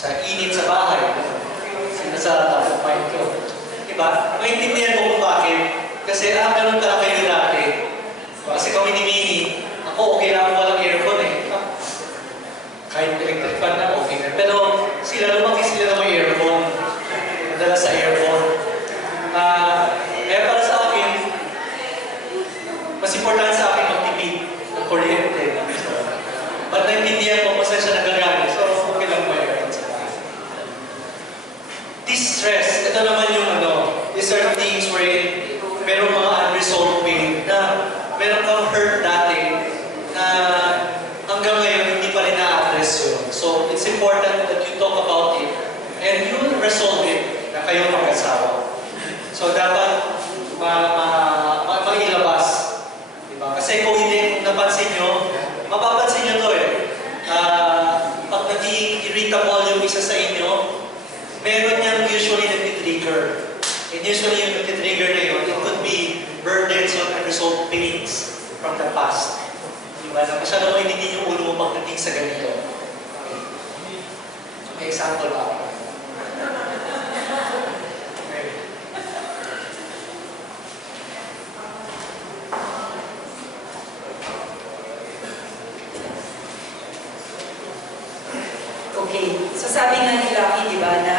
sa init sa bahay, nasa top of mind ko. Diba? Maintindihan mo kung bakit. Kasi ganun talaga kayo dati. Kasi kami ni Mini, ako okay lang walang aircon eh. Kahit electric fan na okay na. Pero sila lumaki sila na may aircon. Madala sa aircon. Kaya para sa akin, mas importante sa akin magtipid ng kuryente. Ba't naintindihan ko kung saan siya nagagalit? So, okay lang po aircon sa bahay. Distress. Ito naman yung these are things where merong mga unresolved pain na meron kang hurt dati na hanggang ngayon hindi pa rin na-address yun. So, it's important that you talk about it and you resolve it na kayong mag-asawa. So, dapat mailabas. Diba? Kasi kung hindi napansin nyo, mapapansin nyo to eh. Pag naging irritable yung isa sa inyo, meron niyang usually nag-trigger. And usually yung nag-trigger na yun, it could be burdens or unresolved pains from the past. Diba? Na masyado mo hindi yung ulo mo pagdating sa ganito. So, may example ba? Okay, so sabi nga ni Lucky, di ba, na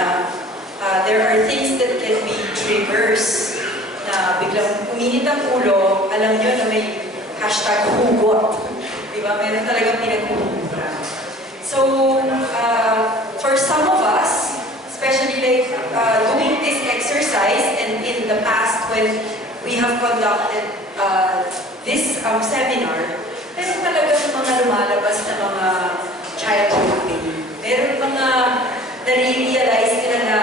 there are things that can be triggers na biglang uminit ang ulo, alam nyo na may #hugot. Di ba? Meron talagang pinaghuhugutan. So, for some of us, especially like doing this exercise, and in the past when we have conducted this seminar, meron talagang mga lumalabas na mga childhood pain. Meron mga nare-realize nila na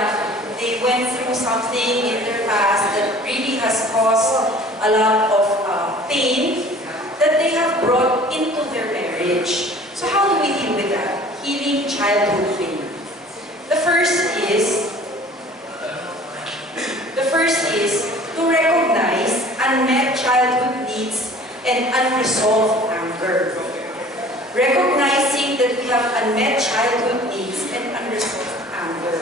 they went through something in their past that really has caused a lot of pain that they have brought into their marriage. So how do we deal with that? Healing childhood pain. The first is to recognize unmet childhood needs and unresolved anger. Recognizing that we have unmet childhood needs and unresolved anger.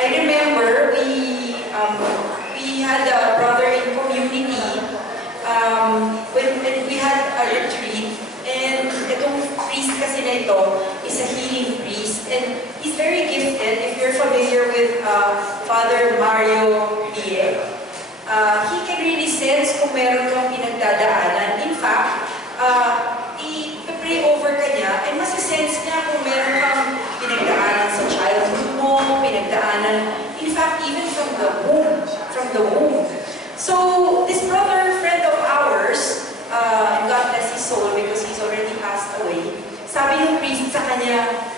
I remember we had a brother in community when we had a retreat, and itong priest kasi na ito is a healing priest, and he's very gifted. If you're familiar with Father Mario Bie, he can really sense kung meron kang pinagdadaanan. In fact, i-pray over ka niya, and masisense niya kung meron kang pinagdaanan sa childhood mo, pinagdaanan, in fact, even from the womb. So, this brother, friend of ours, and God bless his soul because he's already passed away, sabi ng priest sa kanya,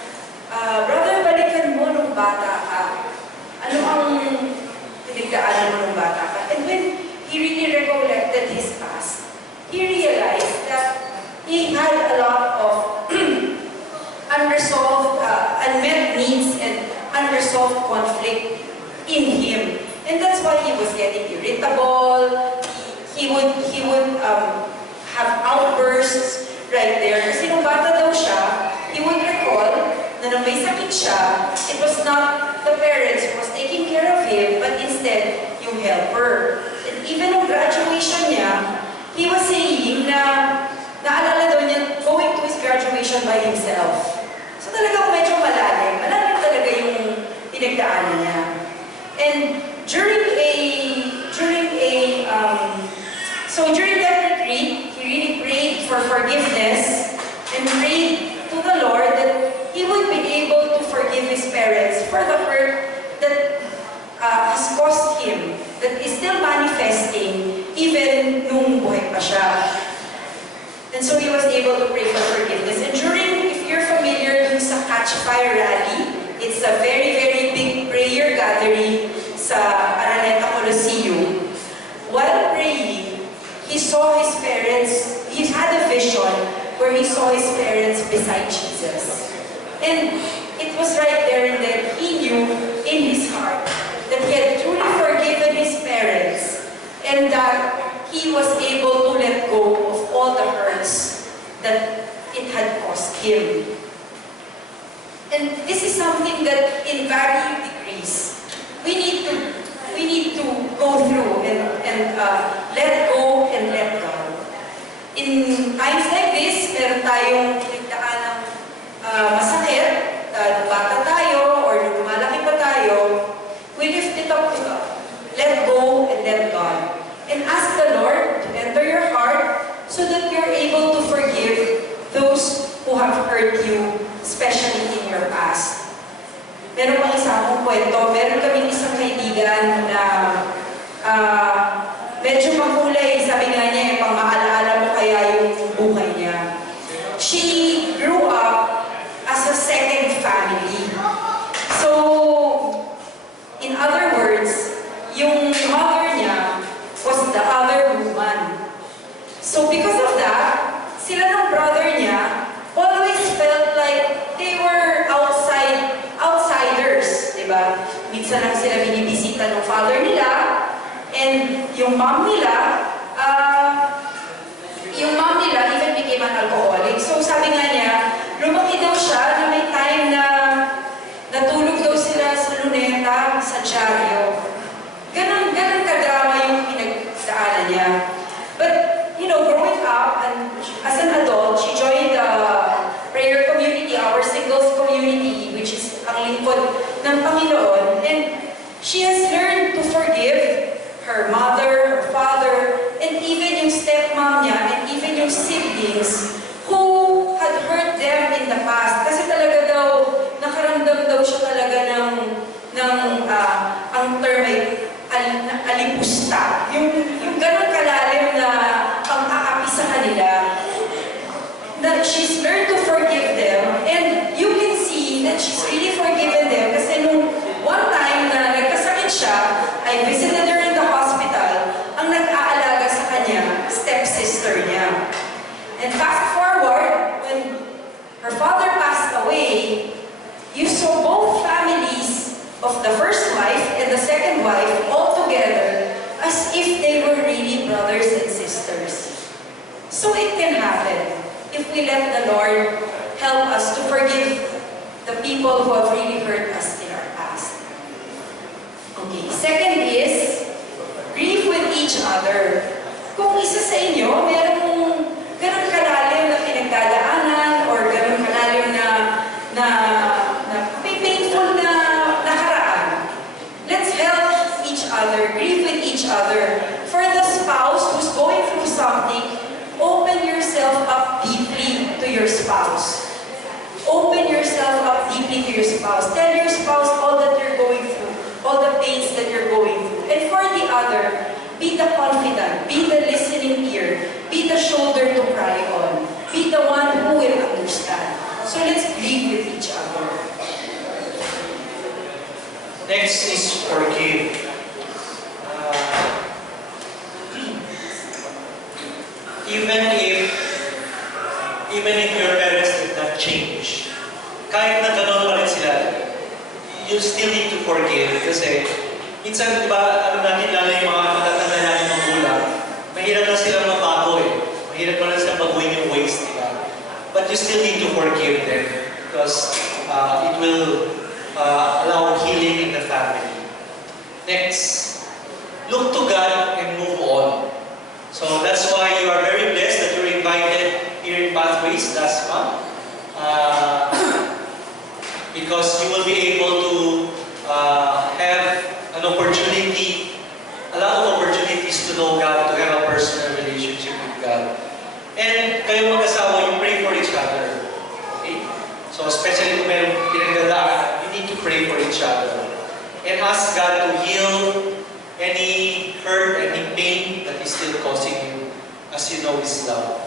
brother, balikan mo nung bata ka. Ano ang pinagdaanan mo nung bata ka? And when he really recollected his past, he realized that he had a lot of unresolved, unmet needs and unresolved conflict in him. And that's why he was getting irritable. He would have outbursts right there. Kasi nung bata daw siya, he would recall na nung may sakit siya, it was not the parents who was taking care of him, but instead, yung helper. And even nung graduation niya, he was saying na naalala daw niya going to his graduation by himself. So talagang medyo malalim talaga yung pinagdaanan niya. And during that retreat, he really prayed for forgiveness and prayed to the Lord that he would be able to forgive his parents for the hurt that has caused him, that is still manifesting even nung buhay pa siya. And so he was able to pray for forgiveness. And if you're familiar dun sa Catch Fire Rally, it's a very, very big prayer gathering sa Araneta Coliseum. While praying, he saw his parents, he had a vision where he saw his parents beside Jesus. And it was right there and then he knew in his heart that he had truly forgiven his parents and that he was able to let go of all the hurts that it had caused him. And this is something that in varying degrees, we need to go through and let go and let God. In times like this, meron tayong pinagdaan ng masakit, bata tayo, or lumalaki pa tayo, we lift it up to God. Let go and let God. And ask the Lord to enter your heart so that you're able to forgive those who have hurt you, especially in your past. Meron pang isa akong kwento. Meron kaming isang kaibigan na medyo makulay. Sabi nga niya, pang maalaala mo kaya yung buhay niya. She grew up as a second family. So, in other words, yung mother niya was the other woman. So, because of that, sila ng brother niya always felt like they were outsiders, diba? Minsan lang sila binibisita ng father nila, and yung mom nila even became an alcoholic. So sabi nga niya, lumaki daw siya na may time na natulog daw sila sa luneta, sa dyaryo. Ganun kadrama yung pinagdaanan niya. But, you know, growing up, and as an adult, she joined the prayer community, our singles community, which is ang lingkod ng Panginoon. And she has learned to forgive her mother, her father, and even yung stepmom niya, and even yung siblings who had hurt them in the past. Kasi talaga daw, nakaramdam daw siya talaga ang term ay alipusta. Yung ganun kalalim na pang-aapi sa kanila, that she's learned to forgive them, and you can see that she's really forgiven them kasi nung one time na nagkasakit siya, I visited her in the hospital, ang nag-aalaga sa kanya, stepsister niya. And fast forward, when her father passed away, you saw both families of the first wife and the second wife all together as if they were really brothers and sisters. So it can happen if we let the Lord help us to forgive the people who have really hurt us in our past. Okay, second is, grieve with each other. Kung isa sa inyo, merong ganun kalalim na pinagdadaanan or ganun kalalim na may painful na nakaraan, let's help each other, grieve with each other. For the spouse who's going through something, open yourself up deeply to your spouse. Open yourself up deeply to your spouse. Tell your spouse all that you're going through, all the pains that you're going through. And for the other, be the confidant, be the listening ear, be the shoulder to cry on, be the one who will understand. So let's grieve with each other. Next is forgive. Even if your parents did not change, kahit na gano'n pa rin sila, you still need to forgive. Kasi, minsan, di ba, alam natin, lalo yung mga matatanda natin magulang, mahirap na silang mabago eh. Mahirap na silang baguhin yung ways, di ba? But you still need to forgive them because it will allow healing in the family. Next, look to God and move on. So that's why you are very blessed that you're invited here in Pathways last month. Because you will be able to have an opportunity, a lot of opportunities to know God, to have a personal relationship with God. And kayo mag-asawa, you pray for each other. Okay? So especially kung mayroong pinagdadaan, you need to pray for each other. And ask God to heal any hurt, any pain that is still causing you, as you know His love.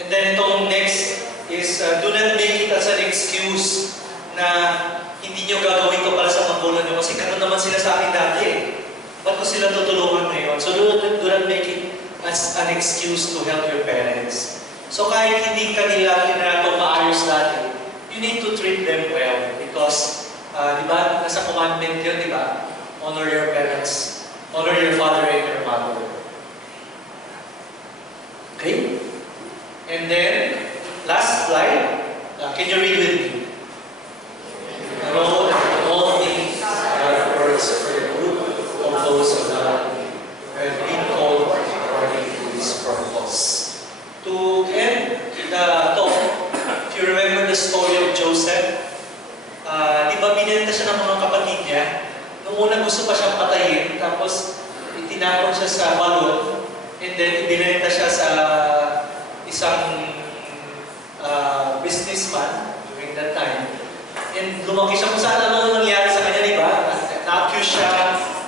And then itong next is, do not make it as an excuse na hindi nyo gagawin ito para sa magulang nyo kasi ganun naman sila sa akin dati eh. Ba't ko sila tutulungan ngayon? So do not make it as an excuse to help your parents. So kahit hindi kanila kinato maayos dati, you need to treat them well because, di ba, nasa commandment yun, di ba? Honor your parents. Honor your father and your mother. Okay? And then, last slide. Can you read with me? Know that all things God works for the good of those who love Him, who have been called according to His purpose. To end the talk, if you remember the story of Joseph, di ba binenta siya ng mga kapatid niya? Noong una gusto pa siyang patayin, tapos itinapon siya sa balon, and then ibinenta siya sa isang businessman during that time. And lumaki siya kung saan ano nangyari sa kanya, di ba? Na-accuse siya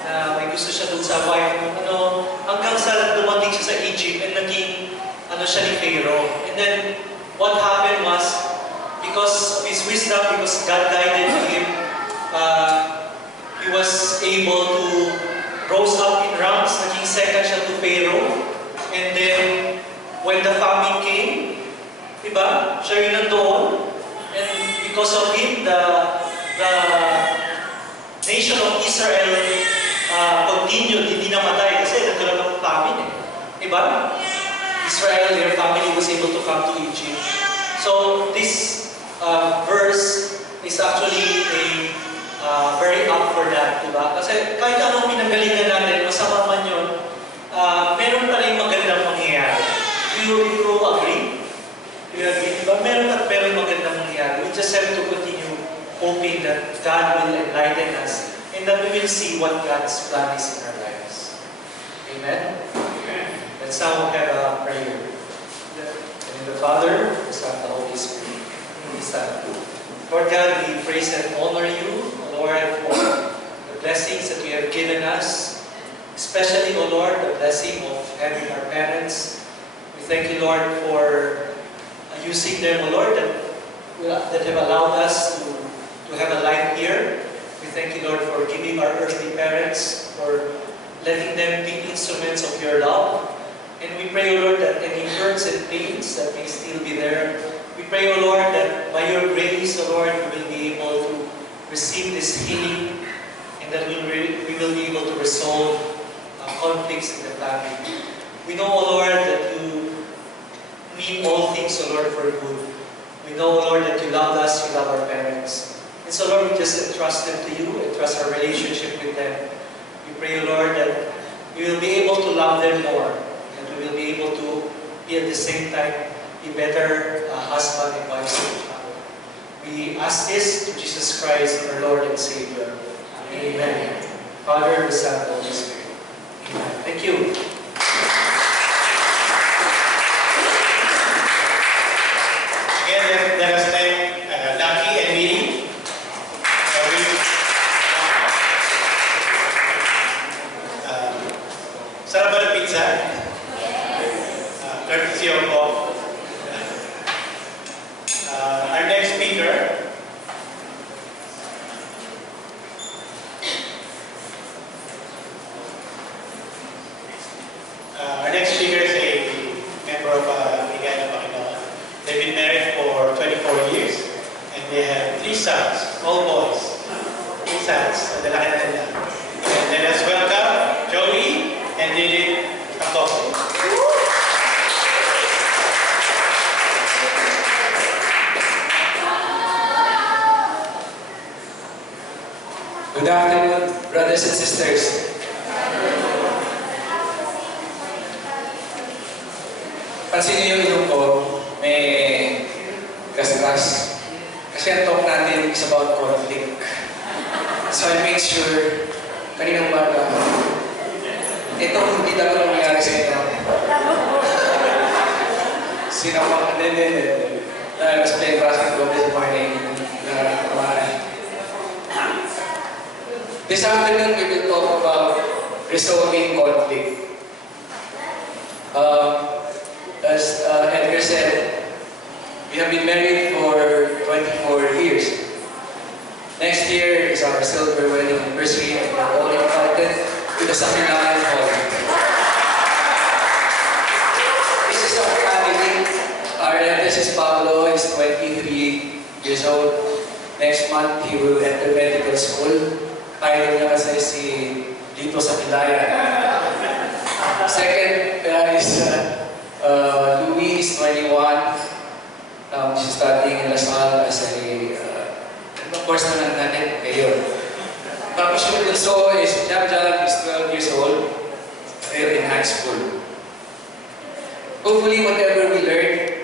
na may gusto siya dun sa wife mo. Hanggang sa dumating siya sa Egypt and naging siya ni Pharaoh. And then, what happened was, because of his wisdom, because God guided him, he was able to rose up in ranks, naging second siya to Pharaoh. And then, when the famine came, diba, siya yun nandoon. And because of him, the nation of Israel continued, hindi namatay kasi nagkaroon ng famine eh. Diba? Israel, their family was able to come to Egypt. So, this verse is actually a very up for that, diba? Kasi kahit anong pinanggalingan natin, masama man yun, meron pa rin magandang mangyayari. Do you agree? Do you agree? Diba? Meron magandang mangyayari. We just have to continue hoping that God will enlighten us and that we will see what God's plan is in our lives. Amen? Amen. Let's now have a prayer. In the Father, the Son, and the Holy Spirit. Lord God, we praise and honor you, Lord, for the blessings that you have given us, especially, O Lord, the blessing of having our parents. We thank you, Lord, for using them, O Lord, that have allowed us to have a life here. We thank you, Lord, for giving our earthly parents, for letting them be instruments of your love. And we pray, O Lord, that any hurts and pains that may still be there, we pray, O Lord, that by your grace, O Lord, we will be able to receive this healing and that we will be able to resolve conflicts in the family. We know, O Lord, that you mean all things, O Lord, for good. We know, O Lord, that you love us, you love our parents. And so, Lord, we just entrust them to you, entrust our relationship with them. We pray, O Lord, that we will be able to love them more, and we will be able to be at the same time be better husband and wives to each other. We ask this to Jesus Christ, our Lord and Savior. Amen. Father, the Son, and the Holy Spirit. Amen. Thank you. Again, let us thank Lucky and Mini. Sarap ba ng pizza? Courtesy of Bob. Our next speaker is a member of Ligaya Panginoon. They've been married for 24 years and they have 3 sons, all boys. 3 sons, ang lalaki na nila. And let us welcome Joey and Didith Jacob. Good afternoon, brothers and sisters. Pansin niyo yung ilong ko, may gas-gas. Kasi ang talk natin is about conflict. So I make sure, kaninang umaga, ito hindi talaga nangyari sa inyo. Sinapang I was playing basketball this morning. This afternoon, we will talk about resolving conflict. As Edgar said, we have been married for 24 years. Next year is our silver wedding anniversary, and we're all invited to the Sakuraman Hall. This is our family. This is Pablo, he's 23 years old. Next month, he will enter medical school. Title niya kasi si dito sa Pilaya. Second is Louis is 21. studying in Lasal as a, of course naman natin, ngayon. Tapos yung bunso is, John is 12 years old, they're in high school. Hopefully, whatever we learn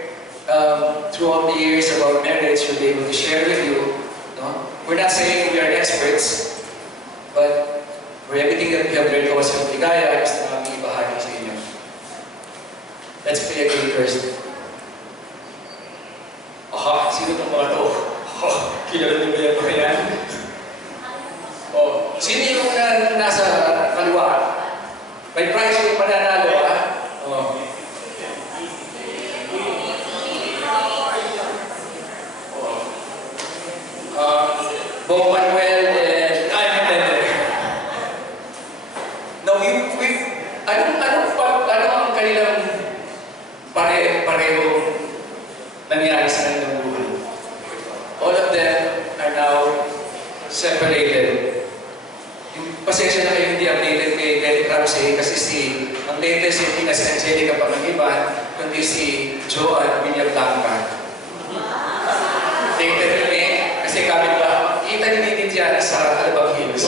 throughout the years about marriage, we'll be able to share with you. No? We're not saying we are experts, but for everything that we have learned from sa Ligaya, gusto namin ibahagi sa inyo. Let's pray again first. Aha, sino itong mga to? Kilala niyo ba yan mga yan? Oh, sino yung nasa kaliwa? May prize yung pananalo, ha? Oh. Bo Manuel and no, ano ang kanilang pareho nangyari sa kanilang buhay? All of them are now separated. Pasensya na kayo hindi updated kay Didith Ramsey kasi ang latest hindi na si Angelica Panganiban, kundi si Joan Blanca. Dated kami kasi kami ba, kita ni Didith yan sa Alabang Hills.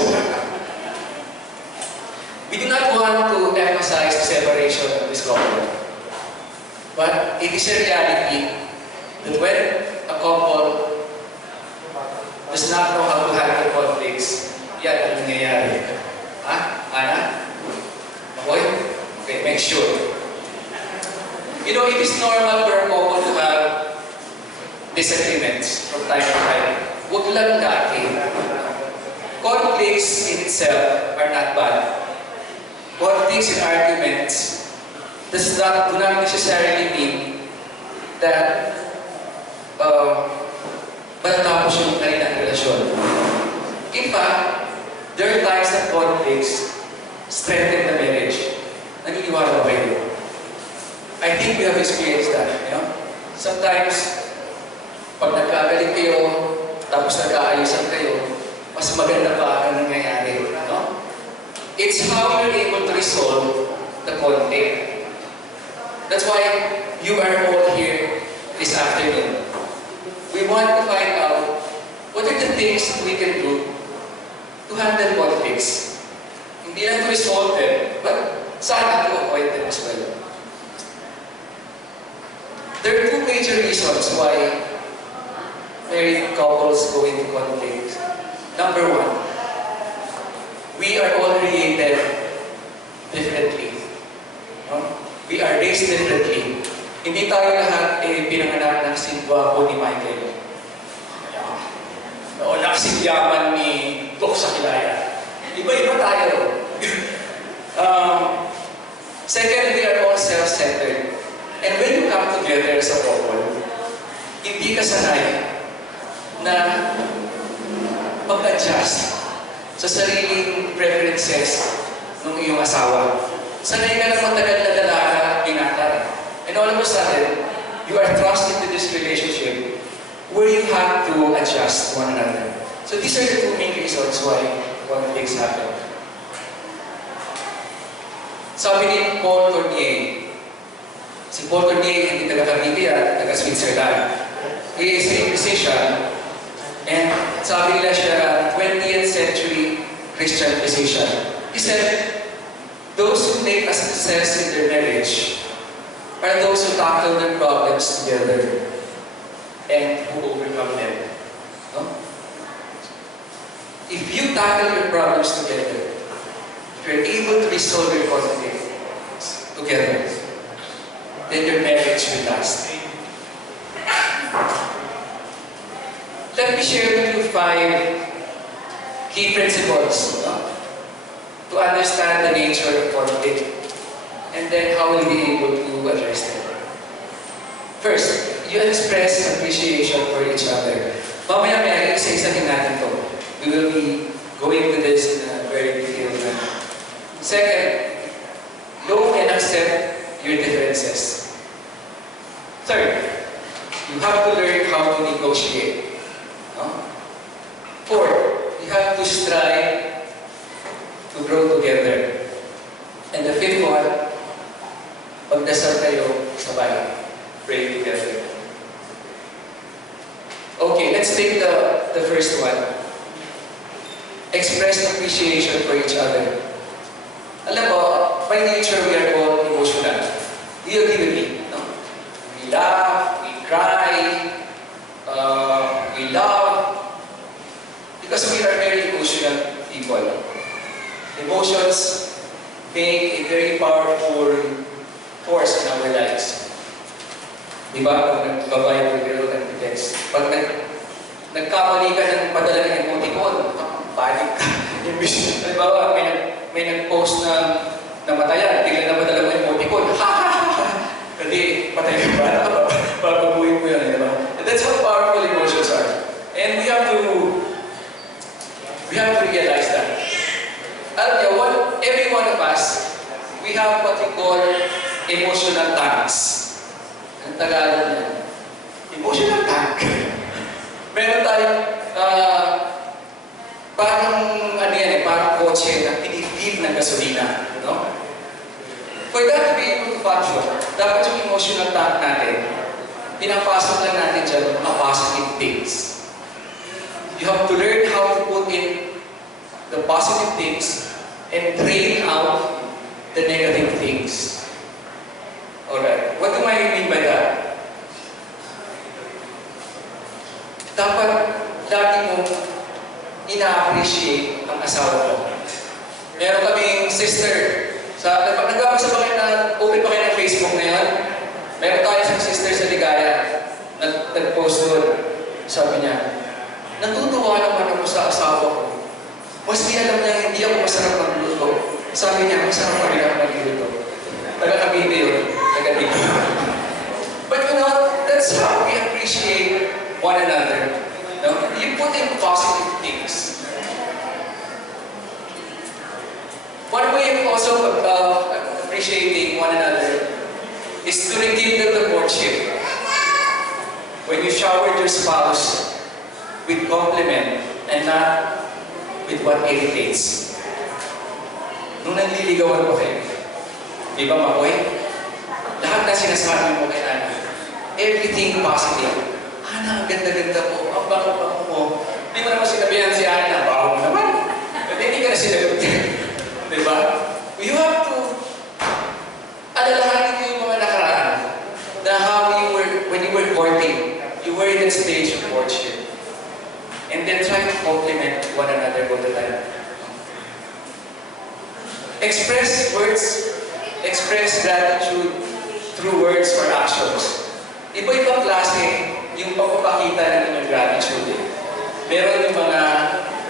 We do not want to emphasize the separation of this couple. But it is a reality that when a couple does not know how to handle conflicts, yan ang nangyayari. Ha? Ana? Okay? Okay, make sure. You know, it is normal for a couple to have disagreements from time to time. Huwag lang dati. Conflicts in itself are not bad. Conflicts and arguments do not necessarily mean that matatapos yung kanilang relasyon. In fact, there are times that conflicts strengthen the marriage. Naniniwala ba kayo? I think we have experienced that. You know? Sometimes, pag nagkagalit kayo, tapos nagkaayusan kayo, mas maganda pa ang nangyayari. No? It's how you're able to resolve the conflict. That's why you are all here this afternoon. We want to find out what are the things we can do to handle conflicts. Hindi lang to resolve them, but sana to avoid them as well. There are two major reasons why married couples go into conflict. Number one, we are all created differently. No? We are raised differently. Hindi tayo lahat pinanganak ng singwapo ni Michael. O nakasingyaman ni Tok sa Kilaya. Iba-iba tayo. Second, we are all self-centered. And when you come together as a couple, hindi ka sanay na mag-adjust sa sariling preferences ng iyong asawa. Sanay ka na matagal na dalaga at binata. And all of a sudden, you are thrust into this relationship where you have to adjust one another. So these are the two main reasons why conflicts happen. Sabi ni Paul Tournier, si Paul Tournier hindi taga-Cavite at taga-Switzerland. He is a physician, and sabi nila siya 20th century Christian physician. He said, those who make a success in their marriage are those who tackle their problems together and who overcome them. No? If you tackle your problems together, if you're able to resolve your conflict together, then your marriage will last. Let me share with you 5 key principles to understand the nature of conflict and then how we'll be able to address them. First, you express appreciation for each other. Mamaya-maya, isa-isa din natin to. We will be going to this in a very detailed manner. Second, know and accept your differences. Third, you have to learn how to negotiate. No? Fourth, you have to strive to grow together. And the fifth one, magdasal kayo sabay. Pray together. let's take the first one. Express appreciation for each other. Alam mo, by nature, we are all emotional. Do you agree with me? No? We laugh, we cry, we love, because we are very emotional people. Emotions make a very powerful force in our lives. Diba? Pag nagbabayad ng text, pag nagkamali ka ng padala ng emoticon, balik ka. Halimbawa, may nag-post na namatayan, tignan na padala mo emoticon, ha ha ha! Kasi patay ka ba? Bababuhin mo yun, diba? And that's how powerful emotions are. And we have to realize that. Alam niyo, every one of us, we have what we call emotional tanks. Ang Tagalog niya. Emotional tank. Meron tayong parang parang kotse na pinifill ng gasolina. No? For that to be able to function, dapat yung emotional tank natin, pinapasok lang natin dyan mga positive things. You have to learn how to put in the positive things and drain out the negative things. Alright, what do I mean by that? Dapat lagi mong ina-appreciate ang asawa mo. Meron kaming sister, nag-aabasa pa kayo na, open pa kayo ng Facebook ngayon? Meron tayo isang sister sa Ligaya, nag-post doon. Sabi niya, natutuwa naman ako sa asawa ko. Mas di alam niya, hindi ako masarap magluto. Sabi niya, masarap pa rin ako magluto. Taga-Cavite yun. Taga-Dito. But you know, that's how we appreciate one another. No? You put in positive things. One way of also appreciating one another is to rekindle the courtship. When you showered your spouse with compliment and not with what irritates. Nung nagliligawan ko kayo, di ba Makoy? Lahat na sinasabi mo kay Ana, everything positive. Ana, ang ganda-ganda po, ang bango-bango mo. Di mo naman sinabihan si Ana, bago mo naman. But hindi ka na sinagot. Di ba? You have to alalahanin yung mga nakaraan na how you were, when you were courting, you were in that stage of courtship. And then try to compliment one another all the time. Express gratitude through words or actions. Iba-ibang klase yung pagpapakita ng inyong gratitude. Meron yung mga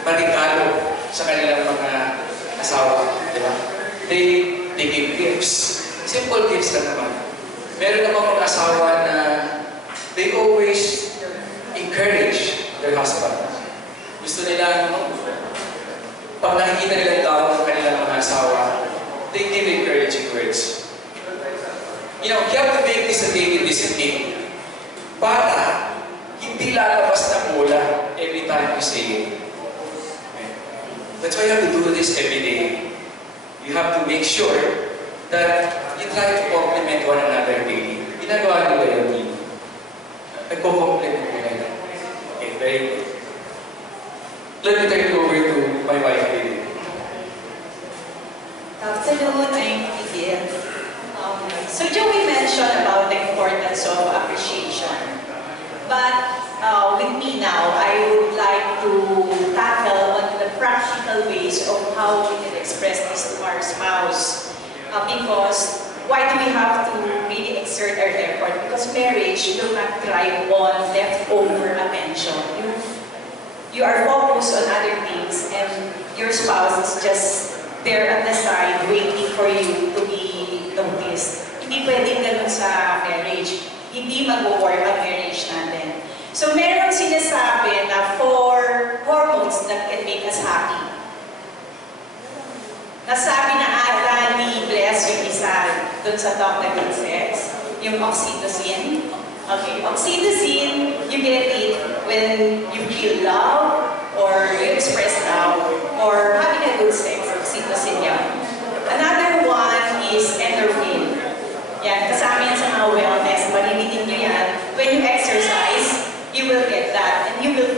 patikalo sa kanilang mga asawa. Diba? They give gifts. Simple gifts lang naman. Meron naman mga asawa na they always encourage their husband. Gusto nila, pag nakikita nilang tao ng kanilang mga asawa, they give encouraging words. You know, you have to make this a daily discipline para hindi lalabas na bola every time you say it. Okay? That's why you have to do this every day. You have to make sure that you try to compliment one another daily. Ginagawa nyo ba yun? Nagko-compliment ko na yun. Okay, very good. Let me turn it over to my wife, Lily. Afternoon, I'm Miguel. So Joey mentioned about the importance of appreciation. But with me now, I would like to tackle on the practical ways of how we can express this to our spouse. Because why do we have to really exert our effort? Because marriage will not thrive on leftover attention. You are focused on other things and your spouse is just there at the side waiting for you to be noticed. Hindi pwedeng ganun sa marriage. Hindi mag-work ang marriage natin. So meron sinasabi na 4 hormones that can make us happy. Nasabi na ata ni Bless yung isa dun sa talk na good sex, yung oxytocin. Okay, oxytocin, you get it when you feel love, or you express love, or having a good sex, oxytocin yan. Another one is endorphin. Yan, kasama yan sa mga wellness, maririnig nyo yan. When you exercise, you will get that, and you will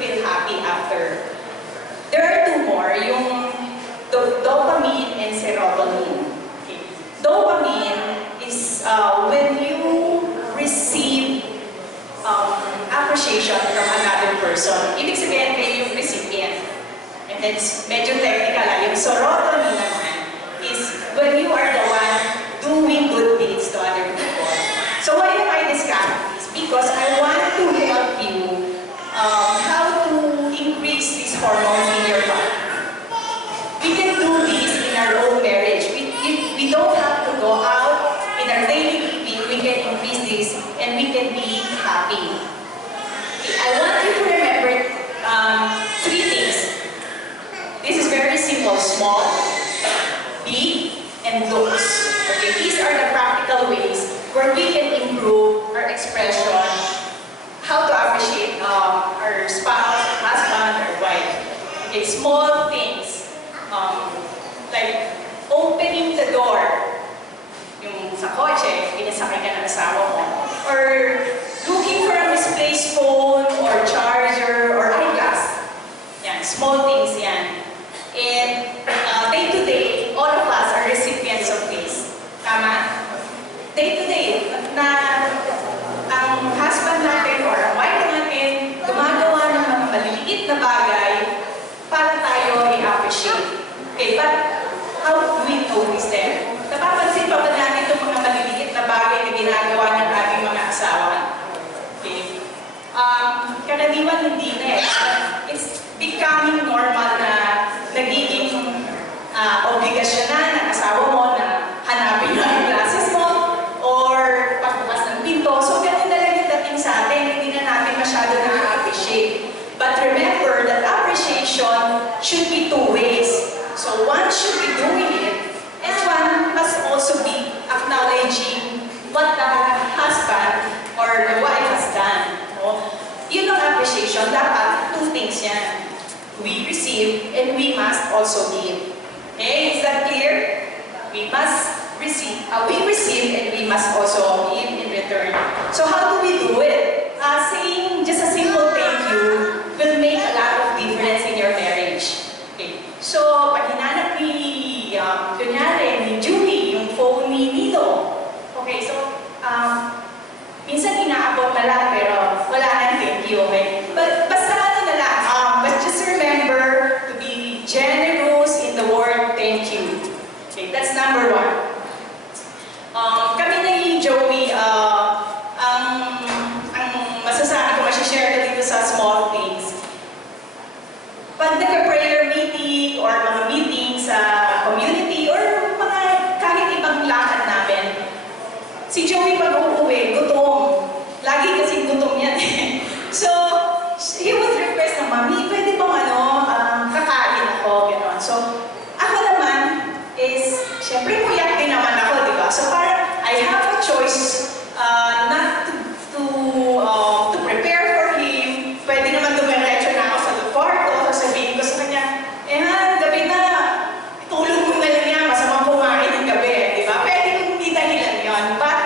appreciation from another person. Ibig sabihin kayo yung recipient. And then, medyo technical, yung sorotonin naman is when you are the one doing good deeds to other people. So why am I discussing this? Because I want to help you how to increase these hormones in your body. We can do this in our own marriage. We don't have to go out in our daily living. We can increase this and we can be happy. I want you to remember three things. This is very simple: small, big, and looks. Okay, these are the practical ways where we can improve our expression, how to appreciate our spouse, husband, or wife. Okay, small things like opening the door. Yung sa kotse, pinasakay ka ng asawa mo. Or looking for a misplaced phone or charger or eyeglass. Yan, small things yan. And day to day, all of us are recipients of this. Tama? Day to day, na ang husband natin or ang wife natin gumagawa ng mga maliliit na bagay para tayo i-appreciate. Okay, but how do we notice them? Napapansin pa ba natin itong mga maliliit na bagay na ginagawa ng ating mga asawa? Okay. Karaniwan hindi na eh. It's becoming normal na nagiging obligasyon na ng asawa mo na hanapin mo yung glasses mo or pagbukas ng pinto. So ganun na lang yung dating sa atin, hindi na natin masyado na-appreciate. But remember that appreciation should be two ways. So one should be doing it, and one must also be acknowledging what the husband or the wife has done. No? Yun ang appreciation. Dapat two things yan. We receive and we must also give. Okay, is that clear? We must receive. We receive and we must also give in return. So how do we do it? Saying just a simple thank you will make a lot of difference in your marriage. Okay. So pag hinanap ni, kunyari, ni Julie, yung phone ni Nino. Okay, so minsan inaabot na lang pero wala nang thank you, okay? But basta ano na lang, but just remember to be generous in the word thank you. Okay, that's number one. Kami na ni Joey, ang masasabi ko, masishare ko dito sa small things. Pag nagka-prayer meeting or mga meeting sa community or mga kahit ibang lakad namin, si Joey pag uuwi, gutom. Lagi kasi gutom yan eh. So, he would request na, Mami, pwede bang kakain ako, gano'n. So, ako naman is, syempre kuyak din naman ako, di ba? So, parang I have a choice not to prepare for him. Pwede naman dumiretso na ako sa kwarto, sasabihin ko sa kanya, gabi na, tulog mo na lang yan, masamang kumain ng gabi, di ba? Pwede kung hindi dahilan yun. But,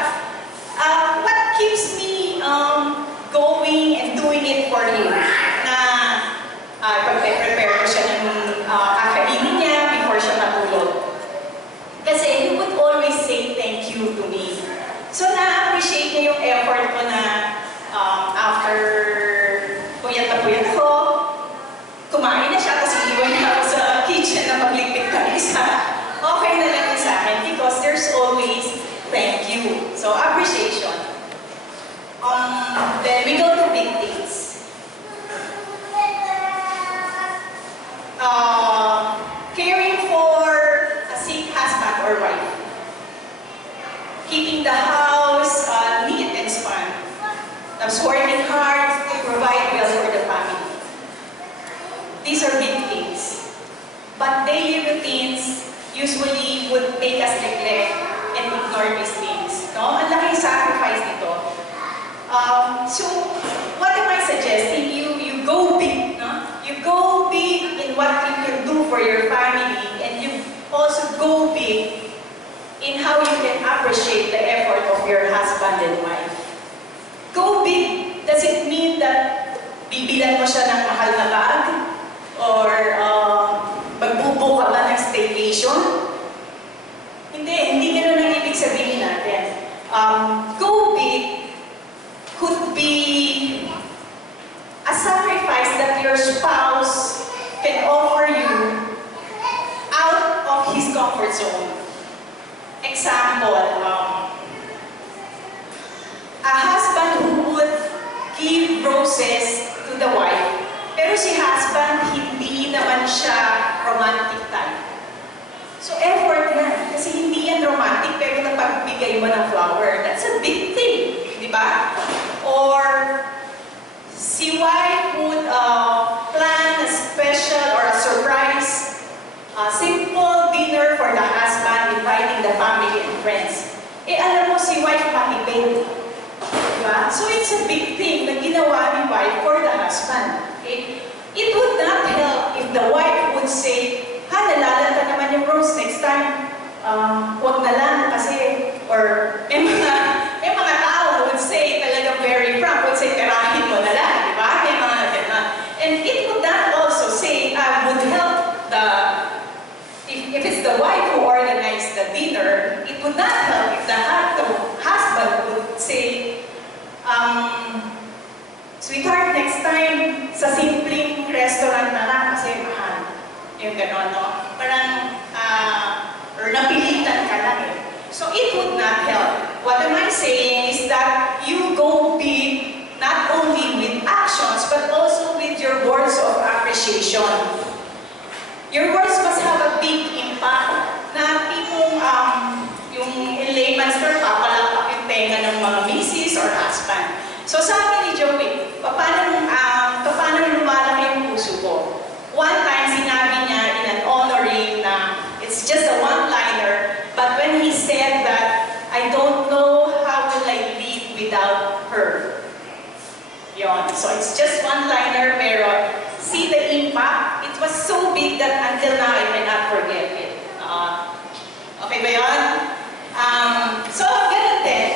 what keeps me going and doing it for him? Na, pag-prepare ko siya ng kakainin niya before siya matulog. Kasi he would always say thank you to me. So, na-appreciate niya yung effort ko na after puyat ako, kumain na siya, kasi iwan niya ako sa kitchen na magligpit ng isa. Okay na lang sa akin because there's always thank you. So, appreciation. Then we go to big things. Caring for a sick husband or wife. Keeping the house neat and span. Tapos working hard to provide well for the family. These are big things. But daily routines usually would make us neglect and ignore these things. No? Ang laking sacrifice nito. So, what am I suggesting? You go big. No? You go big in what you can do for your family, and you also go big in how you can appreciate the effort of your husband and wife. Go big. Does it mean that bibilan mo siya ng mahal na bag? Or magbubo ka ba ng staycation? Hindi ganun ang ibig sabihin natin. Go big could be your spouse can offer you out of his comfort zone. Example, a husband who would give roses to the wife, pero si husband hindi naman siya romantic type. So effort yan, kasi hindi yan romantic pero napagbigay mo ng flower. That's a big thing, di ba? Or si wife would plan a special or a surprise, simple dinner for the husband, inviting the family and friends. Eh alam mo si wife matipid. Diba? So it's a big thing na ginawa ni wife for the husband. Okay? It would not help if the wife would say, ha, nalalanta naman yung rose next time. Huwag na lang kasi, or may mga tao would say, talagang very frank, would say, perahin mo na lang. Diba? May mga ganun. And it would not also say, would help the, if it's the wife who organized the dinner, it would not help if the husband would say, sweetheart, next time, sa simpleng restaurant na lang kasi mahal. Yung gano'n, no? Parang, or napilitan ka lang eh. So it would not help. What am I saying is that you go big, not only with actions, but also with your words of appreciation. Your words must have a big impact na tipong, yung in layman's term, papalapak yung tenga ng mga misis or husband. So sabi ni Joey, paano lumalaki yung puso ko? One time sinabi niya in an honoring na it's just a one-liner, but when he said that, I don't know how will I live without her. Yon. So it's just one-liner, pero see the impact? It was so big that until now I cannot forget it. Okay ba yun? So, ganun din.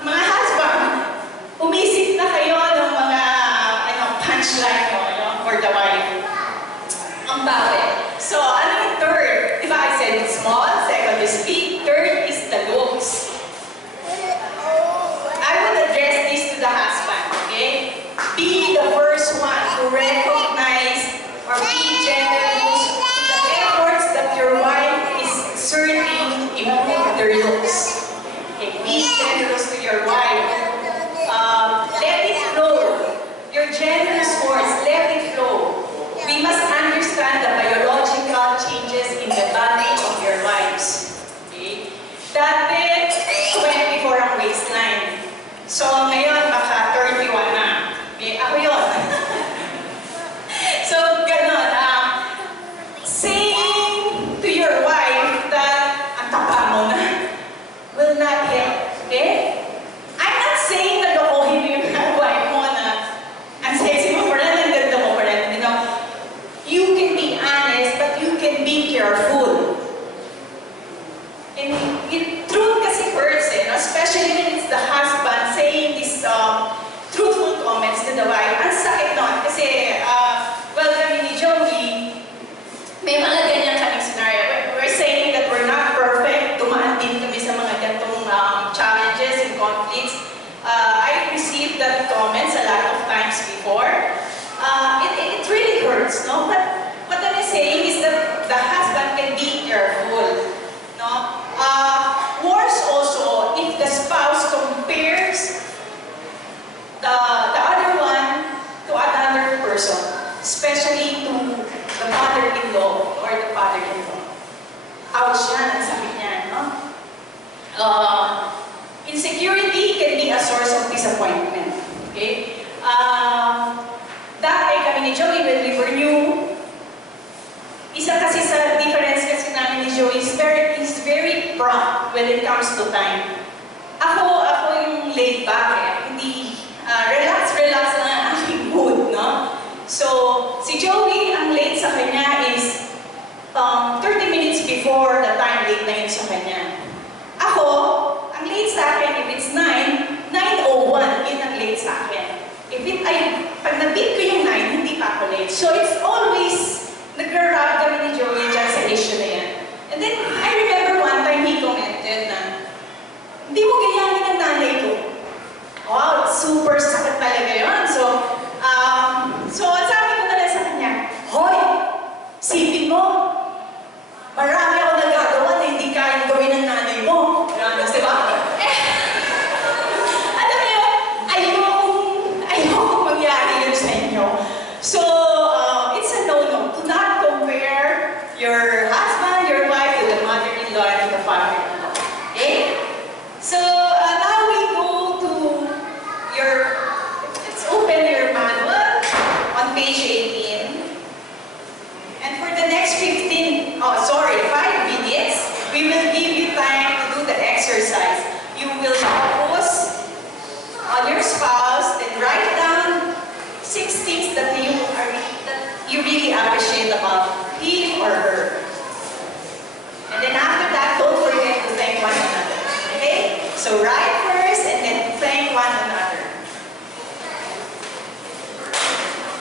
Mga husband, umisip na kayo ng mga punchline mo, for the wife. Ang bakit? So, ano yung third? Diba I said it's small, second is big, third is the looks. I would address this to the husband, okay? Be the first one to recognize or be generous to the efforts that your wife is exerting to improve their looks. Okay, be generous to your wife. Let it flow. Your generous words, let it flow. We must understand the biological changes in the body of your wives. Okay? Dati, 24 ang waistline. So, ngayon, baka 31 na. Okay, ako yun. So, ganon. Saying to your wife that ang tapa mo na will not help. Okay? I'm not saying na lokohin mo yung wife mo na ang sexy mo pa rin, ang ganda mo pa rin. You know, you can be honest, but you can be careful. And truth kasi hurts, eh, no? Especially when it's the husband saying these truthful comments to the wife. Ang sakit nun. Kasi, well, kami ni Joey, may mga ganyan kaming scenario. We're saying that we're not perfect. Dumaan din kami sa mga gantong challenges and conflicts. I received that comments a lot of times before. It really hurts, no? But what I'm saying is that the husband can be careful, no? Worse also, if the spouse compares the other one to another person, especially to the mother-in-law or the father-in-law. Ouch yan, ang sakit niyan, no? Insecurity can be a source of disappointment. Okay? Dati kami ni Joey, when we were new, isa kasi sa difference kasi namin ni Joey is very prompt when it comes to time. Ako yung laid back eh.